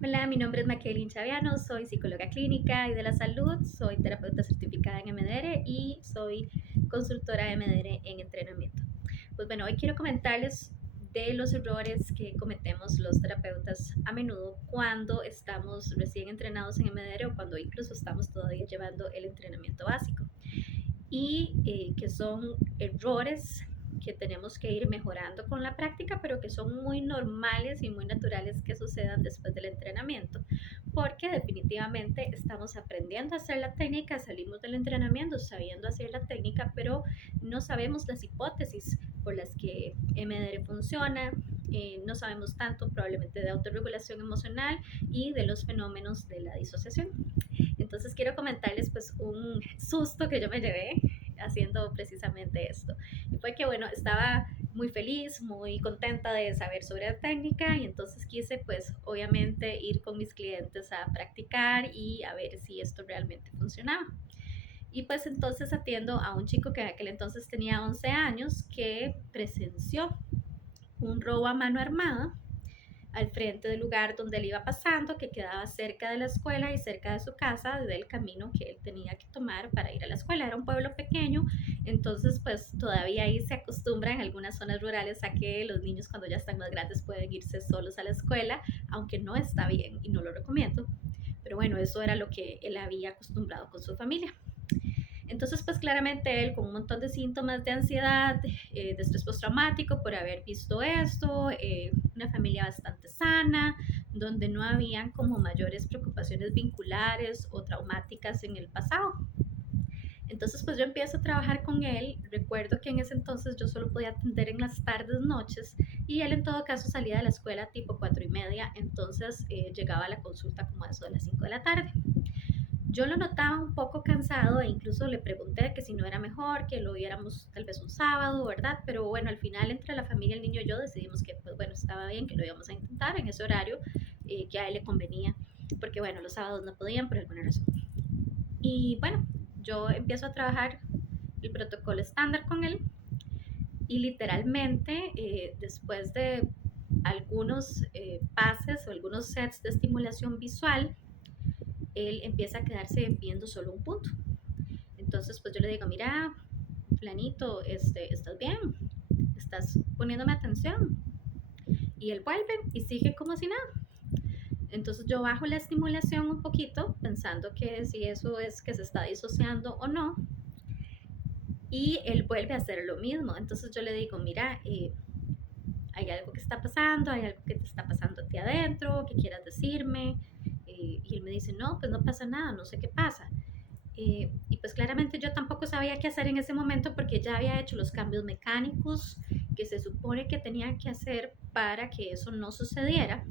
Hola, mi nombre es Maquelin Chaviano, soy psicóloga clínica y de la salud, soy terapeuta certificada en MDR y soy consultora MDR en entrenamiento. Pues bueno, hoy quiero comentarles de los errores que cometemos los terapeutas a menudo cuando estamos recién entrenados en MDR o cuando incluso estamos todavía llevando el entrenamiento básico y que son errores que tenemos que ir mejorando con la práctica, pero que son muy normales y muy naturales que sucedan después del entrenamiento, porque definitivamente estamos aprendiendo a hacer la técnica, salimos del entrenamiento sabiendo hacer la técnica, pero no sabemos las hipótesis por las que MDR funciona, no sabemos tanto probablemente de autorregulación emocional y de los fenómenos de la disociación. Entonces quiero comentarles pues un susto que yo me llevé haciendo precisamente esto. Y fue que bueno, estaba muy feliz, muy contenta de saber sobre la técnica y entonces quise pues obviamente ir con mis clientes a practicar y a ver si esto realmente funcionaba. Y pues entonces atiendo a un chico que en aquel entonces tenía 11 años que presenció un robo a mano armada al frente del lugar donde él iba pasando, que quedaba cerca de la escuela y cerca de su casa, del camino que él tenía que tomar para ir a la escuela. Era un pueblo pequeño, entonces pues todavía ahí se acostumbra en algunas zonas rurales a que los niños cuando ya están más grandes pueden irse solos a la escuela, aunque no está bien y no lo recomiendo. Pero bueno, eso era lo que él había acostumbrado con su familia. Entonces, pues claramente él con un montón de síntomas de ansiedad, de estrés postraumático por haber visto esto, una familia bastante sana, donde no habían como mayores preocupaciones vinculares o traumáticas en el pasado. Entonces, pues yo empiezo a trabajar con él. Recuerdo que en ese entonces yo solo podía atender en las tardes, noches, y él en todo caso salía de la escuela tipo 4:30, entonces llegaba a la consulta como a eso de las 5 de la tarde. Yo lo notaba un poco cansado e incluso le pregunté que si no era mejor que lo viéramos tal vez un sábado, ¿verdad? Pero bueno, al final entre la familia, el niño y yo decidimos que pues bueno, estaba bien, que lo íbamos a intentar en ese horario que a él le convenía, porque bueno, los sábados no podían por alguna razón. Y bueno, yo empiezo a trabajar el protocolo estándar con él y literalmente después de algunos pases o algunos sets de estimulación visual, él empieza a quedarse viendo solo un punto. Entonces, pues yo le digo, mira, planito, ¿estás bien? ¿Estás poniéndome atención? Y él vuelve y sigue como si nada. Entonces yo bajo la estimulación un poquito, pensando que si eso es que se está disociando o no, y él vuelve a hacer lo mismo. Entonces yo le digo, mira, hay algo que está pasando, hay algo que te está pasando a ti adentro, que quieras decirme. Y él me dice, no, pues no pasa nada, no sé qué pasa. Y pues claramente yo tampoco sabía qué hacer en ese momento porque ya había hecho los cambios mecánicos que se supone que tenía que hacer para que eso no sucediera.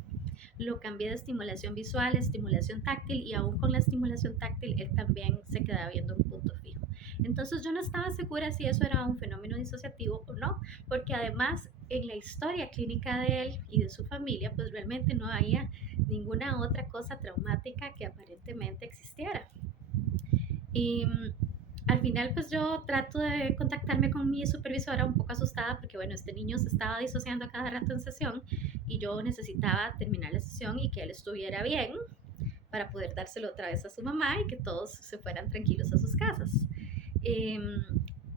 Lo cambié de estimulación visual a estimulación táctil y aún con la estimulación táctil él también se quedaba viendo un punto fijo. Entonces yo no estaba segura si eso era un fenómeno disociativo o no, porque además en la historia clínica de él y de su familia pues realmente no había ninguna otra cosa traumática que aparentemente existiera. Y al final, pues yo trato de contactarme con mi supervisora un poco asustada porque, bueno, este niño se estaba disociando a cada rato en sesión y yo necesitaba terminar la sesión y que él estuviera bien para poder dárselo otra vez a su mamá y que todos se fueran tranquilos a sus casas. Eh,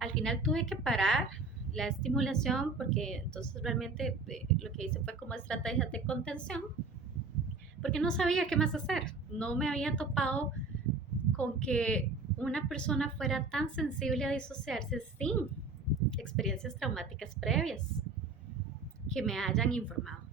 Al final tuve que parar la estimulación porque entonces realmente lo que hice fue como estrategias de contención porque no sabía qué más hacer. No me había topado con que una persona fuera tan sensible a disociarse sin experiencias traumáticas previas que me hayan informado.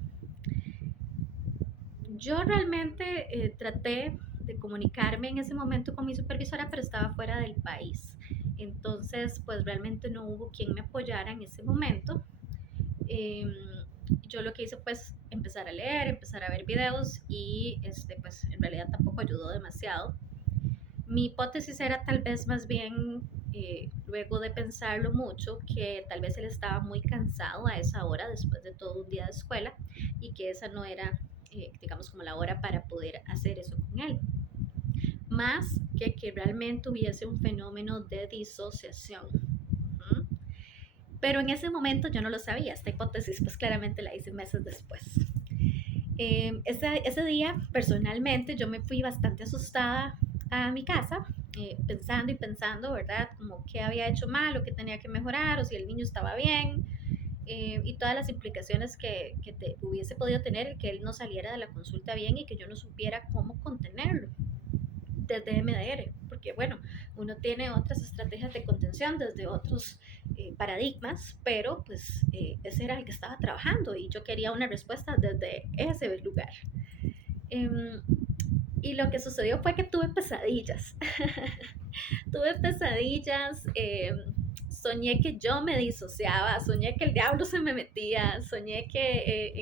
Yo realmente traté de comunicarme en ese momento con mi supervisora, pero estaba fuera del país. Entonces, pues realmente no hubo quien me apoyara en ese momento. Eh, yo lo que hice pues empezar a leer, empezar a ver videos y pues en realidad tampoco ayudó demasiado. Mi hipótesis era tal vez más bien, luego de pensarlo mucho, que tal vez él estaba muy cansado a esa hora después de todo un día de escuela y que esa no era, digamos, como la hora para poder hacer eso con él. Más que realmente hubiese un fenómeno de disociación. ¿Mm? Pero en ese momento yo no lo sabía. Esta hipótesis pues claramente la hice meses después. Ese día, personalmente, yo me fui bastante asustada a mi casa, pensando y pensando, ¿verdad? Como qué había hecho mal o qué tenía que mejorar o si el niño estaba bien, y todas las implicaciones que hubiese podido tener el que él no saliera de la consulta bien y que yo no supiera cómo contenerlo desde MDR, porque bueno, uno tiene otras estrategias de contención desde otros paradigmas, pero pues ese era el que estaba trabajando y yo quería una respuesta desde ese lugar. Um, y lo que sucedió fue que tuve pesadillas. Tuve pesadillas, soñé que yo me disociaba, soñé que el diablo se me metía, soñé que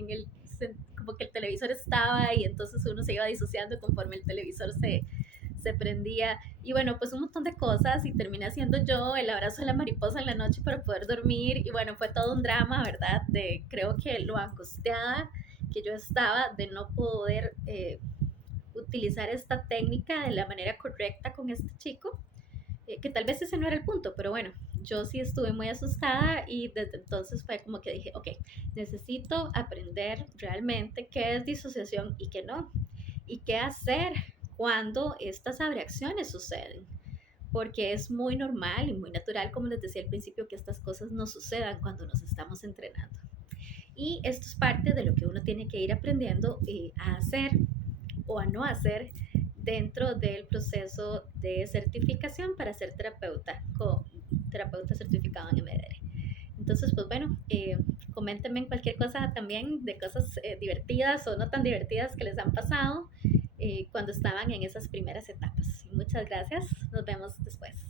como que el televisor estaba y entonces uno se iba disociando conforme el televisor se prendía. Y bueno, pues un montón de cosas y terminé haciendo yo el abrazo de la mariposa en la noche para poder dormir. Y bueno, fue todo un drama, ¿verdad? De creo que lo angustiada que yo estaba de no poder utilizar esta técnica de la manera correcta con este chico, que tal vez ese no era el punto, pero bueno, yo sí estuve muy asustada y desde entonces fue como que dije, ok, necesito aprender realmente qué es disociación y qué no, y qué hacer cuando estas abreacciones suceden, porque es muy normal y muy natural, como les decía al principio, que estas cosas no sucedan cuando nos estamos entrenando. Y esto es parte de lo que uno tiene que ir aprendiendo a hacer o a no hacer dentro del proceso de certificación para ser terapeuta, terapeuta certificado en MDR. Entonces, pues bueno, coméntenme cualquier cosa también de cosas divertidas o no tan divertidas que les han pasado cuando estaban en esas primeras etapas. Muchas gracias, nos vemos después.